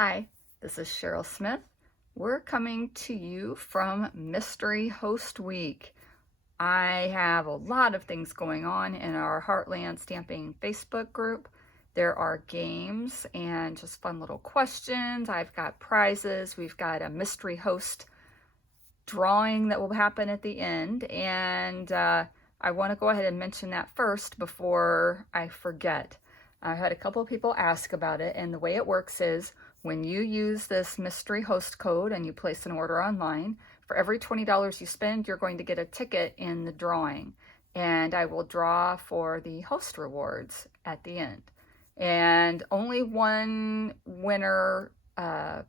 Hi, this is Cheryl Smith. We're coming to you from Mystery Host Week. I have a lot of things going on in our Heartland Stamping Facebook group. There are games and just fun little questions. I've got prizes. We've got a mystery host drawing that will happen at the end. And I want to go ahead and mention that first before I forget. I had a couple of people ask about it, and the way it works is when you use this mystery host code and you place an order online, for every $20 you spend, you're going to get a ticket in the drawing. And I will draw for the host rewards at the end. And only one winner, or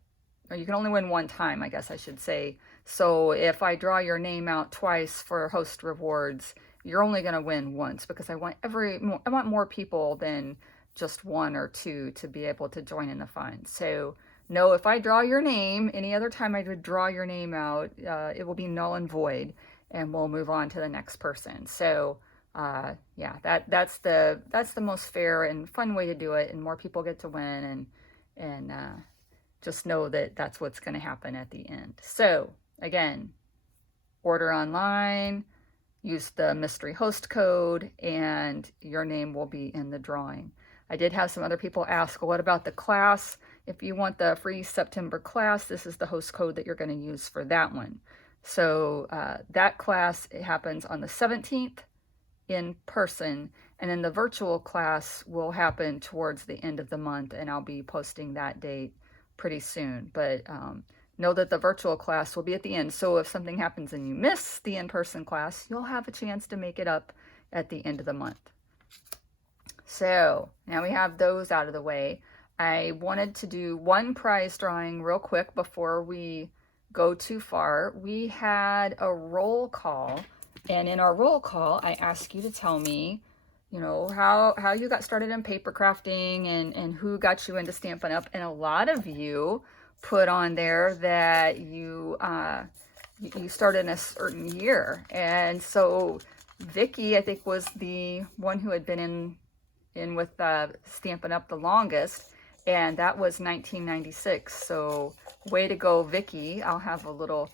you can only win one time, I guess I should say. So if I draw your name out twice for host rewards, you're only going to win once, because I want more people than just one or two to be able to join in the fun. So no, if I draw your name, any other time I would draw your name out, it will be null and void, and we'll move on to the next person. So yeah, that's the most fair and fun way to do it, and more people get to win, and just know that that's what's going to happen at the end. So again, order online, use the mystery host code, and your name will be in the drawing. I did have some other people ask, well, what about the class? If you want the free September class, this is the host code that you're going to use for that one. So that class, it happens on the 17th in person, and then the virtual class will happen towards the end of the month, and I'll be posting that date pretty soon. But know that the virtual class will be at the end. So if something happens and you miss the in-person class, you'll have a chance to make it up at the end of the month. So now we have those out of the way. I wanted to do one prize drawing real quick before we go too far. We had a roll call, and in our roll call, I asked you to tell me, you know, how you got started in paper crafting and who got you into Stampin' Up. And a lot of you put on there that you started in a certain year. And so Vicky, I think, was the one who had been in with Stampin' Up the longest, and that was 1996. So way to go, Vicky. I'll have a little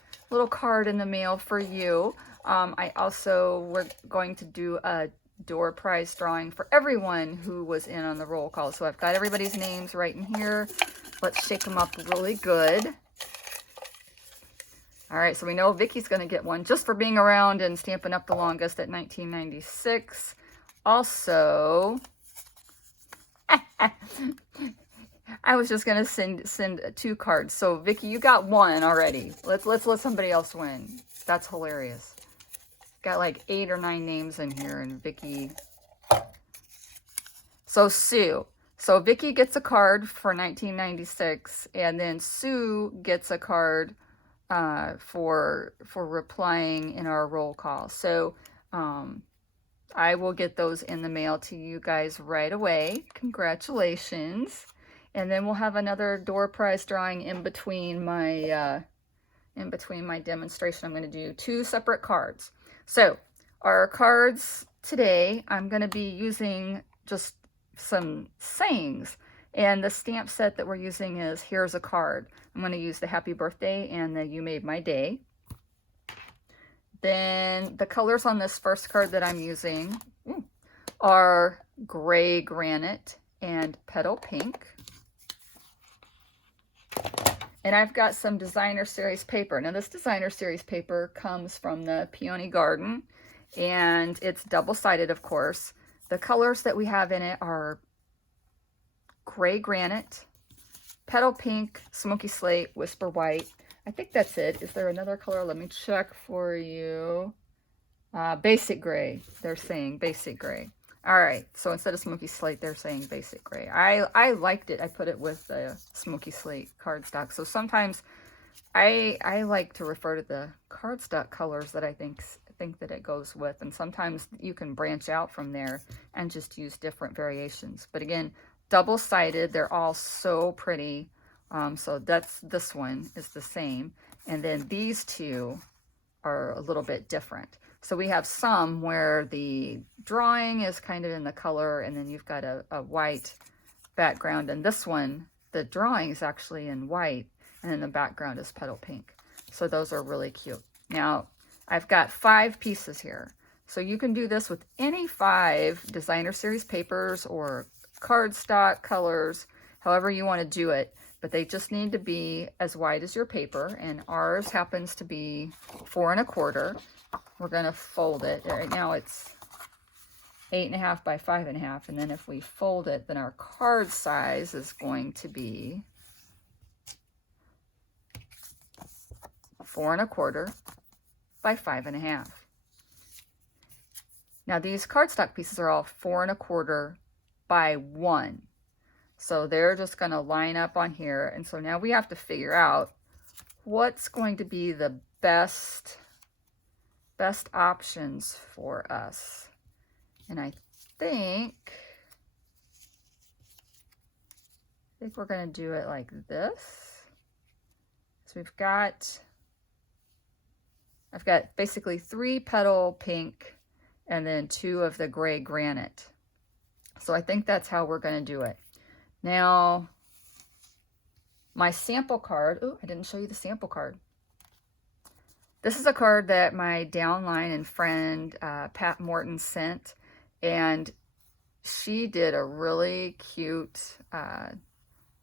card in the mail for you. I also, we're going to do a door prize drawing for everyone who was in on the roll call. So I've got everybody's names right in here. Let's shake them up really good. All right, so we know Vicky's going to get one just for being around and Stampin' Up the longest at 1996. Also, I was just gonna send two cards. So Vicky, you got one already. Let's let somebody else win. That's hilarious. Got like 8 or 9 names in here, and Vicky. So Sue. So Vicky gets a card for 1996, and then Sue gets a card for replying in our roll call. So I will get those in the mail to you guys right away. Congratulations. And then we'll have another door prize drawing in between my demonstration. I'm going to do 2 separate cards. So our cards today, I'm going to be using just some sayings. And the stamp set that we're using is Here's a Card. I'm going to use the Happy Birthday and the You Made My Day. Then the colors on this first card that I'm using are Gray Granite and Petal Pink. And I've got some Designer Series paper. Now this Designer Series paper comes from the Peony Garden, and it's double-sided, of course. The colors that we have in it are Gray Granite, Petal Pink, Smoky Slate, Whisper White. I think that's it. Is there another color? Let me check for you. Basic Gray. They're saying Basic Gray. All right. So instead of Smoky Slate, they're saying Basic Gray. I liked it. I put it with the Smoky Slate cardstock. So sometimes I like to refer to the cardstock colors that I think that it goes with. And sometimes you can branch out from there and just use different variations. But again, double-sided. They're all so pretty. So this one is the same. And then these two are a little bit different. So we have some where the drawing is kind of in the color, and then you've got a white background. And this one, the drawing is actually in white, and then the background is petal pink. So those are really cute. Now, I've got 5 pieces here. So you can do this with any 5 designer series papers or cardstock colors, however you want to do it. But they just need to be as wide as your paper, and ours happens to be 4 1/4. We're going to fold it. Right now it's 8 1/2 by 5 1/2, and then if we fold it, then our card size is going to be 4 1/4 by 5 1/2. Now these cardstock pieces are all 4 1/4 by 1. So they're just going to line up on here. And so now we have to figure out what's going to be the best options for us. And I think we're going to do it like this. So I've got basically 3 petal pink and then 2 of the gray granite. So I think that's how we're going to do it. Now, my sample card, oh, I didn't show you the sample card. This is a card that my downline and friend Pat Morton sent, and she did a really cute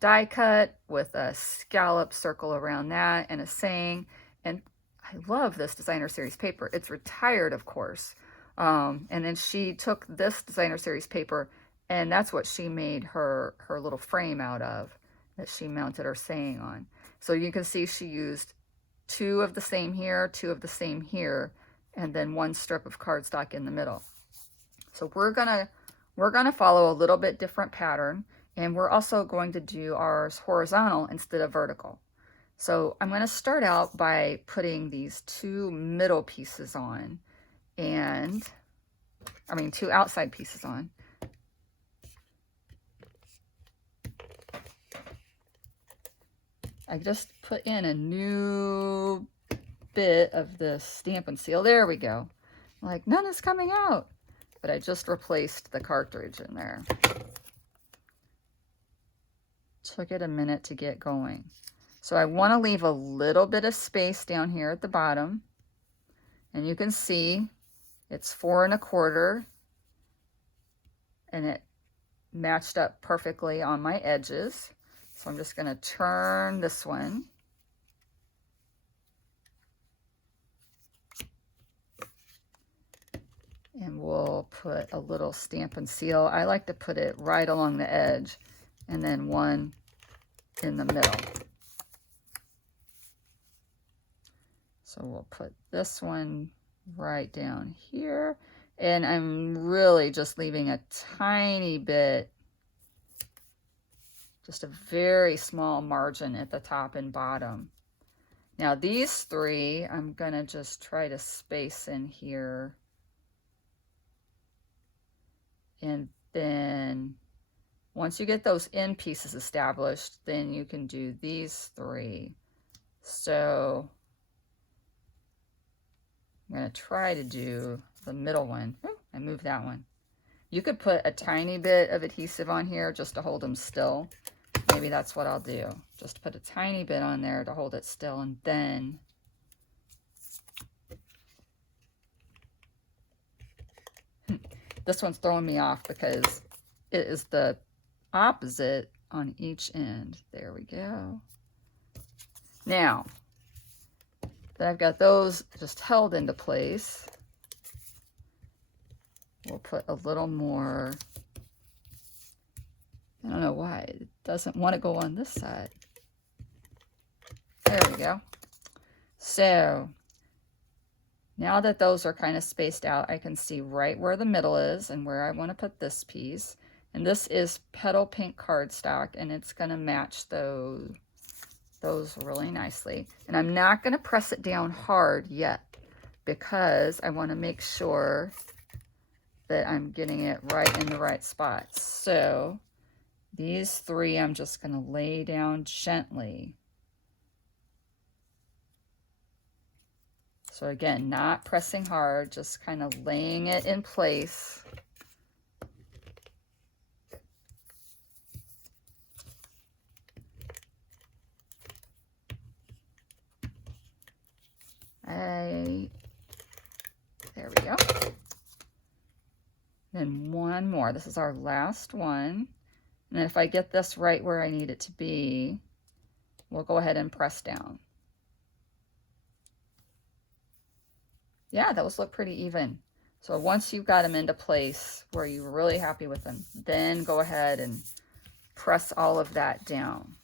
die cut with a scallop circle around that and a saying. And I love this designer series paper. It's retired, of course. And then she took this designer series paper, and that's what she made her little frame out of, that she mounted her saying on. So you can see she used 2 of the same here, 2 of the same here, and then 1 strip of cardstock in the middle. So we're gonna follow a little bit different pattern, and we're also going to do ours horizontal instead of vertical. So I'm gonna start out by putting these 2 middle pieces on, and I mean 2 outside pieces on. I just put in a new bit of this Stampin' Seal. There we go. Like, none is coming out. But I just replaced the cartridge in there. Took it a minute to get going. So I want to leave a little bit of space down here at the bottom. And you can see it's 4 1/4. And it matched up perfectly on my edges. So I'm just going to turn this one. And we'll put a little Stampin' Seal. I like to put it right along the edge, and then 1 in the middle. So we'll put this one right down here. And I'm really just leaving a tiny bit, just a very small margin at the top and bottom. Now these 3, I'm gonna just try to space in here. And then once you get those end pieces established, then you can do these 3. So I'm gonna try to do the middle one. Ooh, I moved that one. You could put a tiny bit of adhesive on here just to hold them still. Maybe that's what I'll do. Just put a tiny bit on there to hold it still, and then this one's throwing me off because it is the opposite on each end. There we go. Now that I've got those just held into place, we'll put a little more. I don't know why it doesn't want to go on this side. There we go. So now that those are kind of spaced out, I can see right where the middle is and where I want to put this piece. And this is petal pink cardstock, and it's going to match those really nicely. And I'm not going to press it down hard yet because I want to make sure that I'm getting it right in the right spots. So these 3 I'm just going to lay down gently. So again, not pressing hard, just kind of laying it in place. more. This is our last one. And then if I get this right where I need it to be, we'll go ahead and press down. Yeah, those look pretty even. So once you've got them into place where you're really happy with them, then go ahead and press all of that down.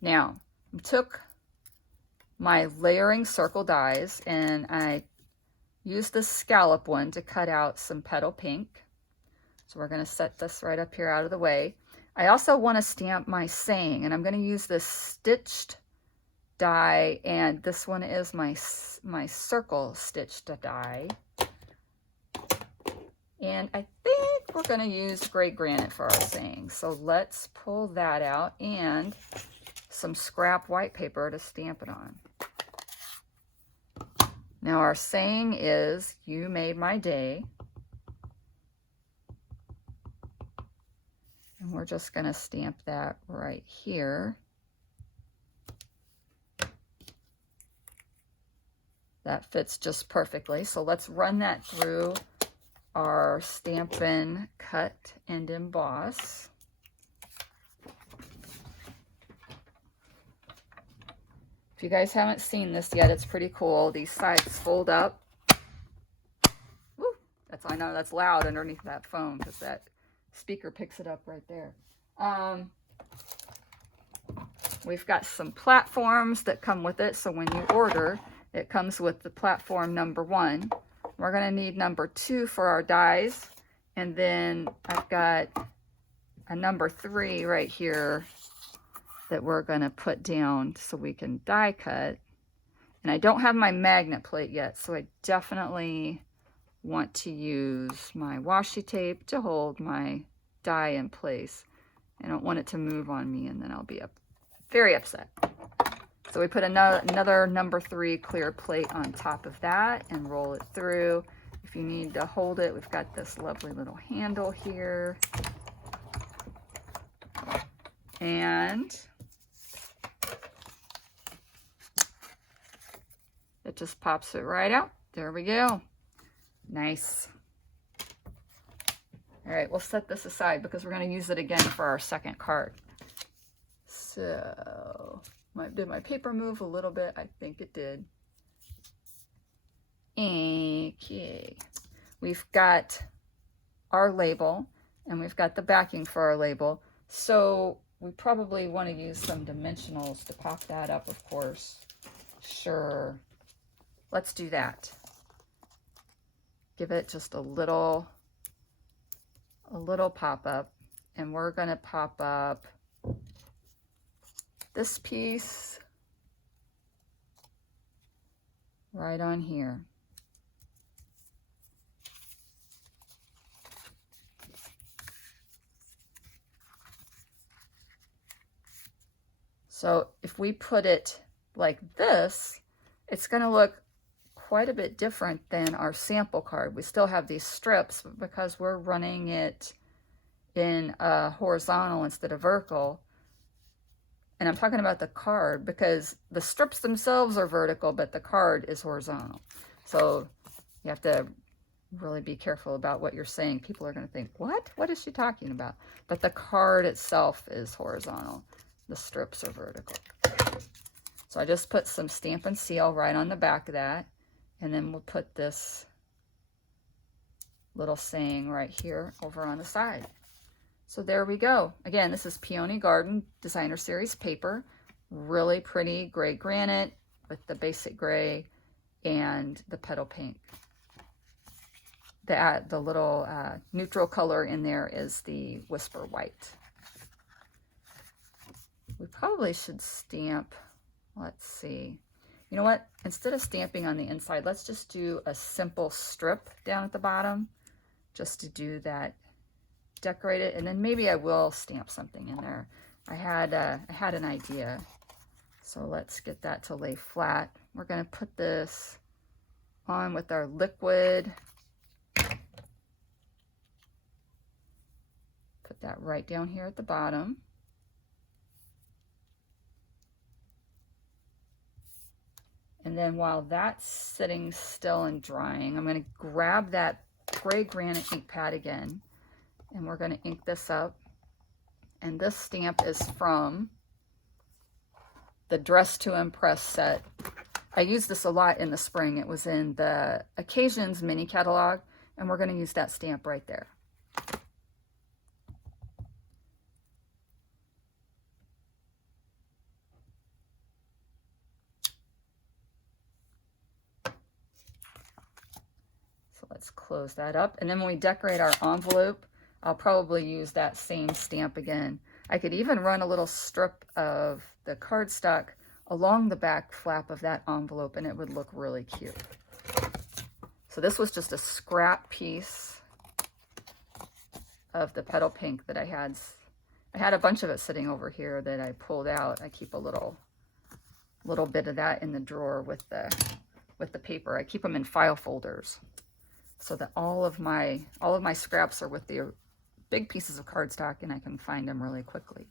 Now, I took my layering circle dies and I used this scallop one to cut out some petal pink. So we're going to set this right up here out of the way. I also want to stamp my saying, and I'm going to use this stitched die, and this one is my circle stitched die. And I think we're going to use gray granite for our saying. So let's pull that out and some scrap white paper to stamp it on. Now our saying is, "You made my day." And we're just going to stamp that right here. That fits just perfectly. So let's run that through our Stampin' Cut and Emboss. If you guys haven't seen this yet, it's pretty cool. These sides fold up. Woo! I know that's loud underneath that phone because that speaker picks it up right there. We've got some platforms that come with it. So when you order, it comes with the platform number 1. We're going to need number 2 for our dies. And then I've got a number 3 right here that we're going to put down so we can die cut. And I don't have my magnet plate yet, so I definitely want to use my washi tape to hold my die in place. I don't want it to move on me, and then I'll be very upset. So we put another number 3 clear plate on top of that and roll it through. If you need to hold it, we've got this lovely little handle here. And it just pops it right out. There we go. Nice. All right, we'll set this aside because we're going to use it again for our second card. So, did my paper move a little bit? I think it did. Okay. We've got our label and we've got the backing for our label. So we probably want to use some dimensionals to pop that up, of course. Sure. Let's do that. Give it just a little pop up, and we're going to pop up this piece right on here. So if we put it like this, it's going to look quite a bit different than our sample card. We still have these strips, but because we're running it in horizontal instead of vertical, and I'm talking about the card because the strips themselves are vertical, but the card is horizontal. So you have to really be careful about what you're saying. People are going to think, what? What is she talking about? But the card itself is horizontal. The strips are vertical. So I just put some Stampin' Seal right on the back of that. And then we'll put this little saying right here over on the side. So there we go. Again, this is Peony Garden Designer Series paper. Really pretty gray granite with the basic gray and the petal pink. The little neutral color in there is the Whisper White. We probably should stamp, let's see. You know what? Instead of stamping on the inside, let's just do a simple strip down at the bottom just to do that, decorate it, and then maybe I will stamp something in there. I had an idea. So let's get that to lay flat. We're going to put this on with our liquid. Put that right down here at the bottom. And And then while that's sitting still and drying, I'm going to grab that gray granite ink pad again, and we're going to ink this up. And this stamp is from the Dress to Impress set. I used this a lot in the spring. It was in the Occasions mini catalog, and we're going to use that stamp right there. So let's close that up. And then when we decorate our envelope, I'll probably use that same stamp again. I could even run a little strip of the cardstock along the back flap of that envelope, and it would look really cute. So this was just a scrap piece of the petal pink that I had. I had a bunch of it sitting over here that I pulled out. I keep a little bit of that in the drawer with the paper. I keep them in file folders so that all of my scraps are with the big pieces of cardstock, and I can find them really quickly.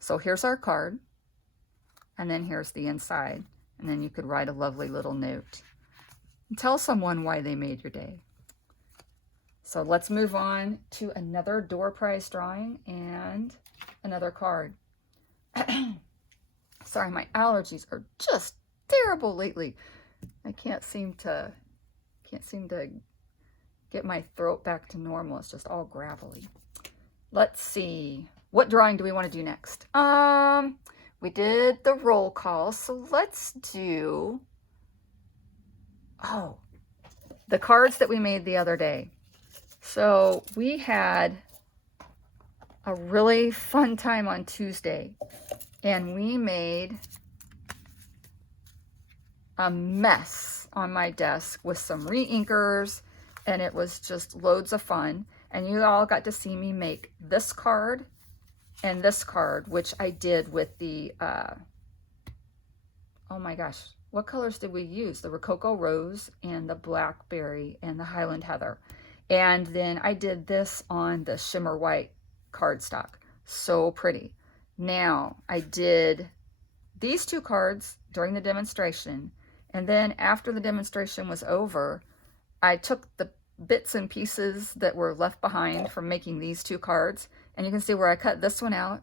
So here's our card, and then here's the inside, and then you could write a lovely little note and tell someone why they made your day. So let's move on to another door prize drawing and another card. Sorry, my allergies are just terrible lately. I can't seem to get my throat back to normal. It's just all gravelly. Let's see. What drawing do we want to do next? We did the roll call, so let's do, the cards that we made the other day. So we had a really fun time on Tuesday, and we made a mess on my desk with some re-inkers, and it was just loads of fun. And you all got to see me make this card and this card, which I did with the, oh my gosh, what colors did we use? The Rococo Rose and the Blackberry and the Highland Heather. And then I did this on the Shimmer White cardstock. So pretty. Now, I did these two cards during the demonstration, and then after the demonstration was over, I took the bits and pieces that were left behind from making these two cards, and you can see where I cut this one out.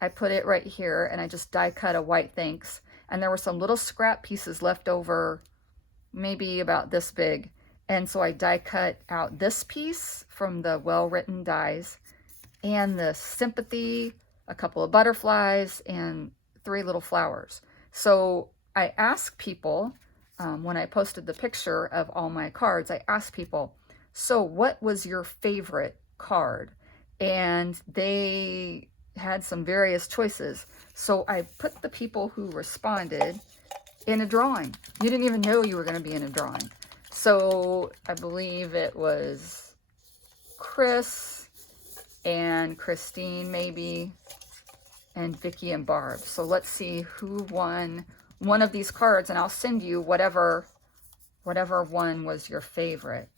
I put it right here, and I just die cut a white thanks, and there were some little scrap pieces left over, maybe about this big, and so I die cut out this piece from the well-written dies, and the sympathy, a couple of butterflies, and 3 little flowers. So I asked people, when I posted the picture of all my cards, I asked people, so what was your favorite card? And they had some various choices. So I put the people who responded in a drawing. You didn't even know you were going to be in a drawing. So I believe it was Chris and Christine maybe, and Vicky and Barb. So let's see who won one of these cards, and I'll send you whatever one was your favorite.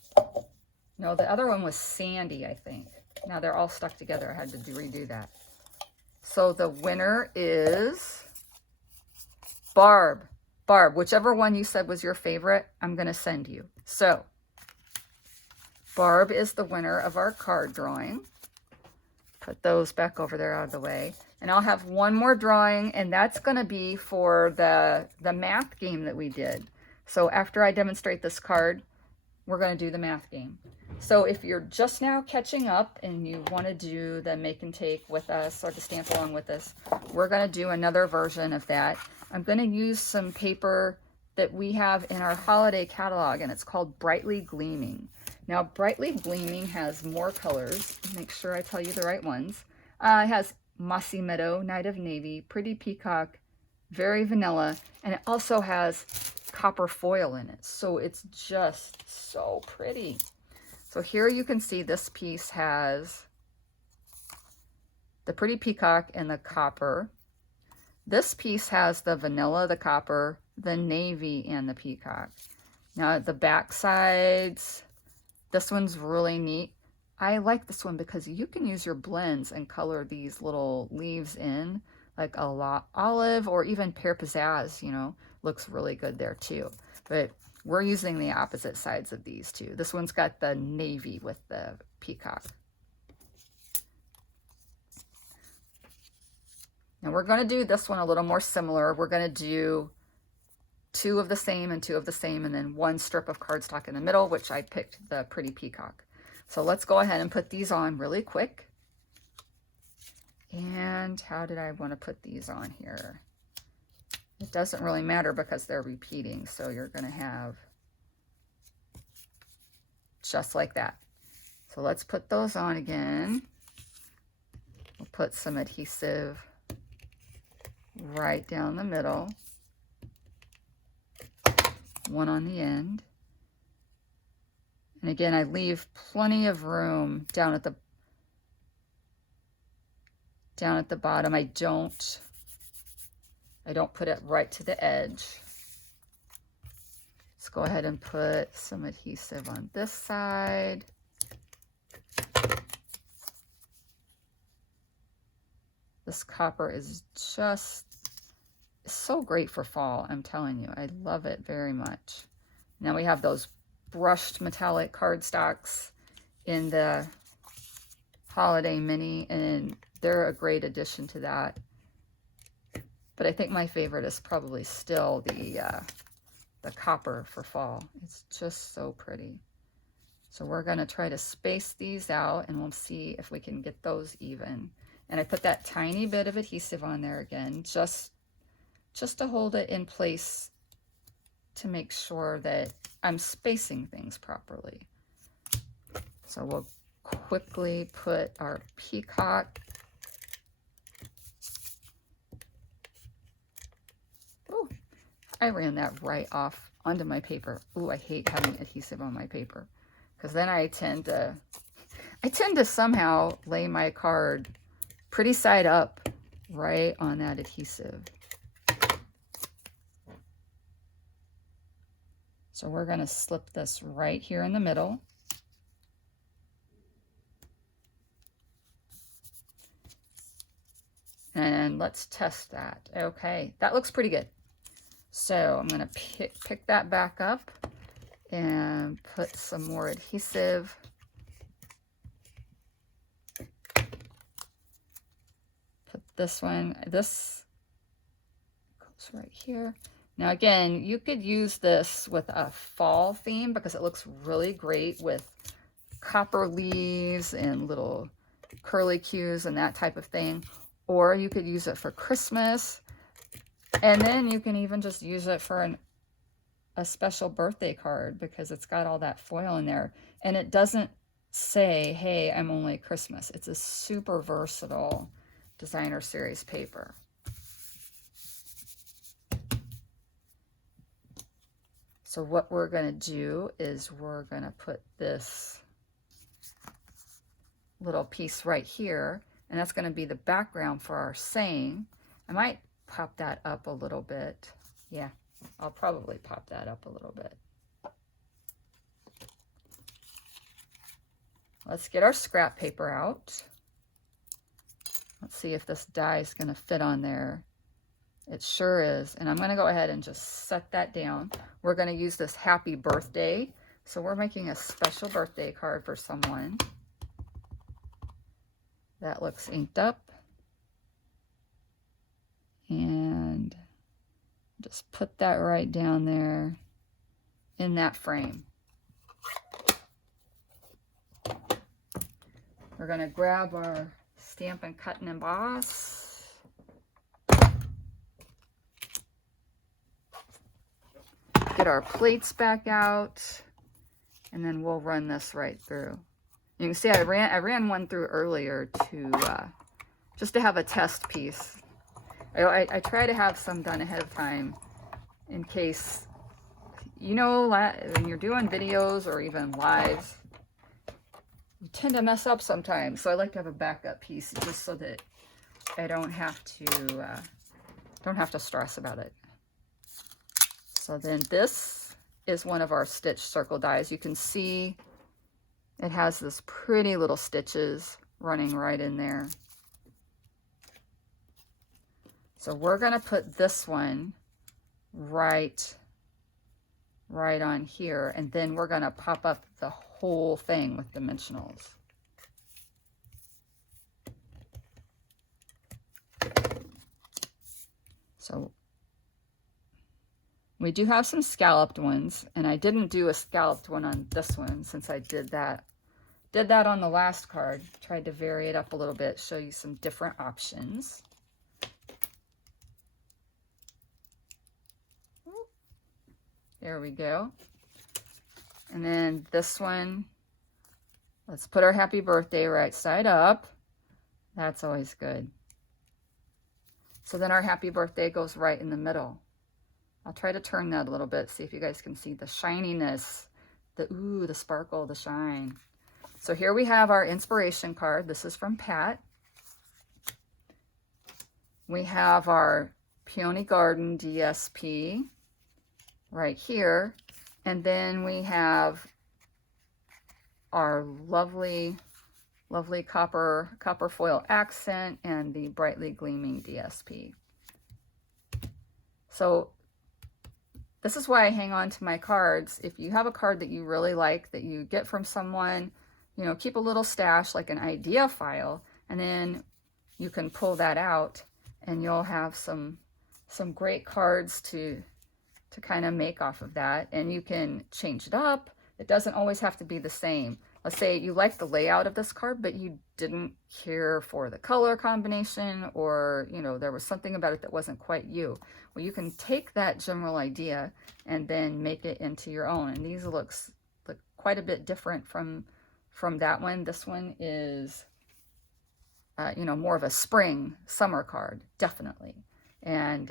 No, the other one was Sandy, I think. Now they're all stuck together. I had to redo that. So the winner is Barb. Barb, whichever one you said was your favorite, I'm going to send you. So Barb is the winner of our card drawing. Put those back over there out of the way. And I'll have one more drawing, and that's going to be for the math game that we did. So after I demonstrate this card, we're going to do the math game. So if you're just now catching up and you want to do the make and take with us or the stamp along with us, we're going to do another version of that. I'm going to use some paper that we have in our holiday catalog, and it's called Brightly Gleaming. Now, Brightly Gleaming has more colors. Make sure I tell you the right ones. It has Mossy Meadow, Night of Navy, Pretty Peacock, Very Vanilla, and it also has copper foil in it. So it's just so pretty. So here you can see this piece has the Pretty Peacock and the copper. This piece has the vanilla, the copper, the navy, and the peacock. Now the back sides, this one's really neat. I like this one because you can use your blends and color these little leaves in, like a olive or even pear pizzazz, you know, looks really good there too. but we're using the opposite sides of these two. This one's got the navy with the peacock. Now we're going to do this one a little more similar. We're going to do 2 of the same and 2 of the same, and then 1 strip of cardstock in the middle, which I picked the pretty peacock. So let's go ahead and put these on really quick. And how did I want to put these on here? It doesn't really matter because they're repeating, so you're going to have just like that. So let's put those on again. We'll put some adhesive right down the middle, 1 on the end. And again, I leave plenty of room down at the bottom. I don't put it right to the edge. Let's go ahead and put some adhesive on this side. This copper is just so great for fall, I'm telling you. I love it very much. Now we have those brushed metallic cardstocks in the Holiday Mini, and they're a great addition to that. But I think my favorite is probably still the copper for fall. It's just so pretty. So we're going to try to space these out, and we'll see if we can get those even. And I put that tiny bit of adhesive on there again, just to hold it in place to make sure that I'm spacing things properly. So we'll quickly put our peacock. Oh, I ran that right off onto my paper. Ooh, I hate having adhesive on my paper, because then I tend to somehow lay my card pretty side up right on that adhesive. So we're going to slip this right here in the middle. And let's test that. Okay, that looks pretty good. So I'm going to pick that back up and put some more adhesive. Put this one, this goes right here. Now again, you could use this with a fall theme because it looks really great with copper leaves and little curlicues and that type of thing. Or you could use it for Christmas, and then you can even just use it for a special birthday card because it's got all that foil in there. And it doesn't say, hey, I'm only Christmas. It's a super versatile designer series paper. So what we're going to do is we're going to put this little piece right here, and that's going to be the background for our saying. I might pop that up a little bit. Yeah, I'll probably pop that up a little bit. Let's get our scrap paper out. Let's see if this die is going to fit on there. It sure is. And I'm going to go ahead and just set that down. We're going to use this happy birthday. So we're making a special birthday card for someone. That looks inked up. And just put that right down there in that frame. We're going to grab our Stampin' Cut and Emboss. Get our plates back out, and then we'll run this right through. You can see I ran one through earlier to just to have a test piece. I try to have some done ahead of time in case, you know, when you're doing videos or even lives, you tend to mess up sometimes. So I like to have a backup piece just so that I don't have to stress about it. So then this is one of our stitch circle dies. You can see it has this pretty little stitches running right in there. So we're going to put this one right right on here, and then we're going to pop up the whole thing with dimensionals. So we do have some scalloped ones, and I didn't do a scalloped one on this one since I did that on the last card. Tried to vary it up a little bit, show you some different options. There we go. And then this one, let's put our happy birthday right side up. That's always good. So then our happy birthday goes right in the middle. I'll try to turn that a little bit, see if you guys can see the shininess, the sparkle, the shine. So here we have our inspiration card. This is from Pat. We have our Peony Garden DSP right here. And then we have our lovely copper foil accent and the Brightly Gleaming DSP. So this is why I hang on to my cards. If you have a card that you really like, that you get from someone, you know, keep a little stash, like an idea file, and then you can pull that out and you'll have some great cards to kind of make off of that. And you can change it up. It doesn't always have to be the same. Let's say you like the layout of this card, but you didn't care for the color combination, or, you know, there was something about it that wasn't quite you. Well, you can take that general idea and then make it into your own. And these look quite a bit different from that one. This one is, you know, more of a spring, summer card, definitely. And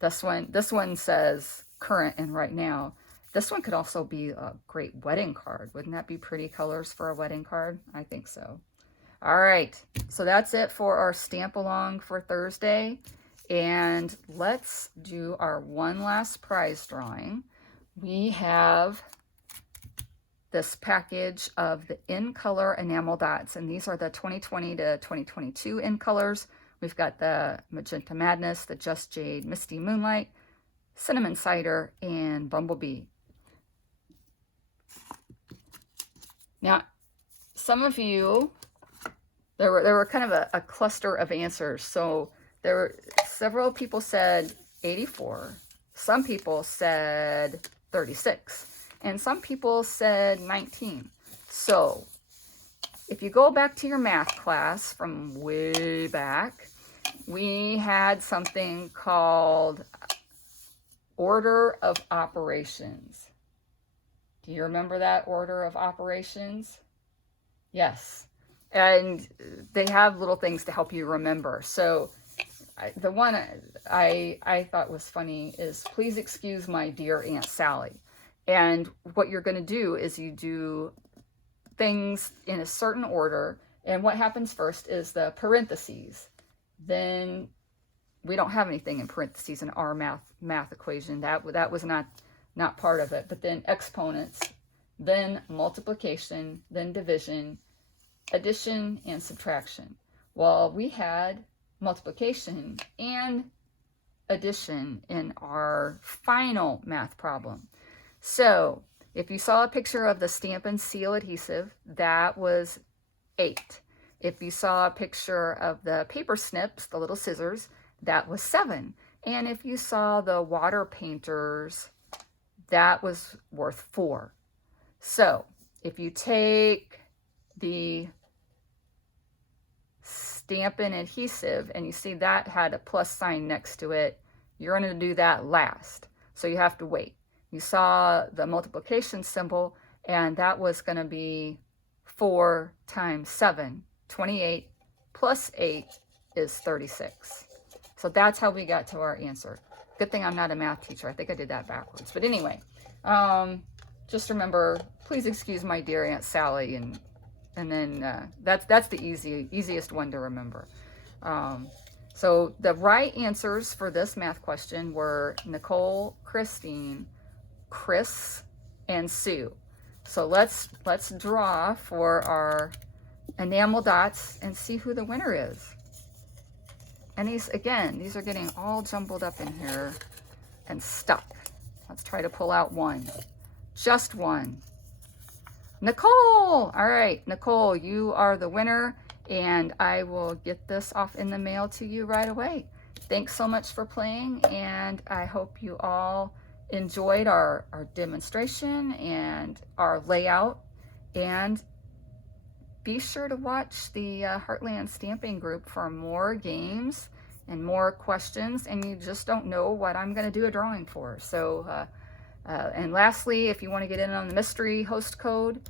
this one says current and right now. This one could also be a great wedding card. Wouldn't that be pretty colors for a wedding card? I think so. All right, so that's it for our stamp along for Thursday. And let's do our one last prize drawing. We have this package of the In Color enamel dots, and these are the 2020 to 2022 In Colors. We've got the Magenta Madness, the Just Jade, Misty Moonlight, Cinnamon Cider, and Bumblebee. Now, some of you, there were kind of a cluster of answers. So there were several people said 84. Some people said 36. And some people said 19. So if you go back to your math class from way back, we had something called order of operations. Do you remember that order of operations? Yes. And they have little things to help you remember. So the one I thought was funny is, please excuse my dear Aunt Sally. And what you're going to do is you do things in a certain order. And what happens first is the parentheses. Then we don't have anything in parentheses in our math equation. That was not part of it. But then exponents, then multiplication, then division, addition, and subtraction. Well, we had multiplication and addition in our final math problem. So if you saw a picture of the stamp and seal adhesive, that was 8. If you saw a picture of the paper snips, the little scissors, that was 7. And if you saw the water painters, that was worth 4. So if you take the Stampin' Adhesive and you see that had a plus sign next to it, you're going to do that last. So you have to wait. You saw the multiplication symbol, and that was going to be 4 times 7, 28, plus 8 is 36. So that's how we got to our answer. Good thing I'm not a math teacher. I think I did that backwards. But anyway, just remember, please excuse my dear Aunt Sally, and then that's the easiest one to remember. So the right answers for this math question were Nicole, Christine, Chris, and Sue. So let's draw for our enamel dots and see who the winner is. And these are getting all jumbled up in here and stuck. Let's try to pull out one. Just one. Nicole! All right, Nicole, you are the winner, and I will get this off in the mail to you right away. Thanks so much for playing, and I hope you all enjoyed our demonstration and our layout. And be sure to watch the Heartland Stamping group for more games and more questions, and you just don't know what I'm going to do a drawing for. So, and lastly, if you want to get in on the mystery host code,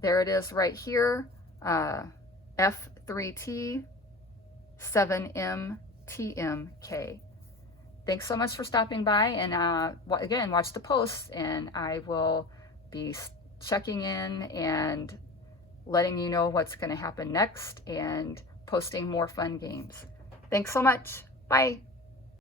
there it is right here, F3T7MTMK. Thanks so much for stopping by, and again, watch the posts, and I will be checking in and letting you know what's going to happen next and posting more fun games. Thanks so much. Bye.